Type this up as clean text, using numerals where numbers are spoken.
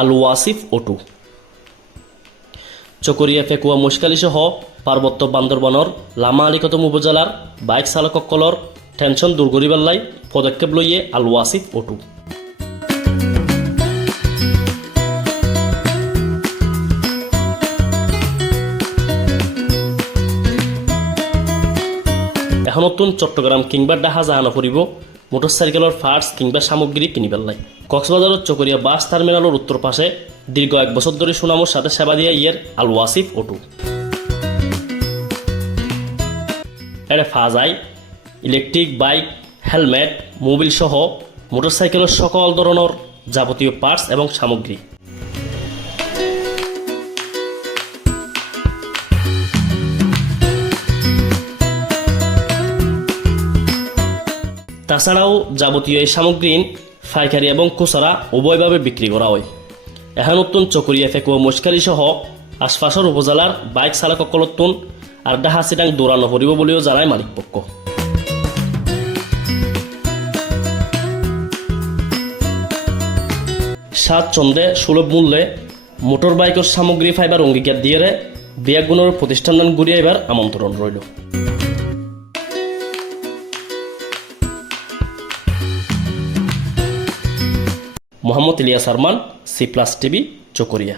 আল ওয়াসিফ অটু। চকরিয়া ফেকুয়া মুশকালি সহ পার্বত্য বান্দরবনের লামা আলিকতম উপজেলার বাইক চালকসকলৰ টেনশন দূর করিবার পদক্ষেপ লইয়ে আল ওয়াসিফ অটু। এখন নতুন চট্টগ্রাম কিংবা ঢাকা যাওয়া ফুরিব মোটরসাইকেলের পার্টস কিংবা সামগ্রী কিনিবার লাই। কক্সবাজারের চকরিয়া বাস টার্মিনালের উত্তর পাশে দীর্ঘ 1 বছর ধরে সুনামের সাথে সেবা দিয়ে আল ওয়াসিফ অটু। এটা পাওয়া যায় ইলেকট্রিক বাইক, হেলমেট, মোবিল সহ মোটরসাইকেলের সকল ধরনের যাবতীয় পার্টস এবং সামগ্রী। তাছাড়াও যাবতীয় এই সামগ্রী পাইকারি এবং খুচরা উভয়ভাবে বিক্রি করা হয়। এখন নতুন চকরিয়া ফেকুয়া মুশকালি সহ আশপাশের উপজেলার বাইক চালকসকলতুন আর ঢাকা চিটাং দৌড়ানো ফুরিব বলেও জানায় মালিকপক্ষ। স্বাচ্ছন্দ্যে সুলভ মূল্যে মোটর বাইকের সামগ্রী ফাইবার অঙ্গীকার দিয়ে বিয়াগুণের প্রতিষ্ঠান ঘুরিয়ে এবার আমন্ত্রণ রইল। Mohammad Ilias Arman, C plus TV, Chakaria.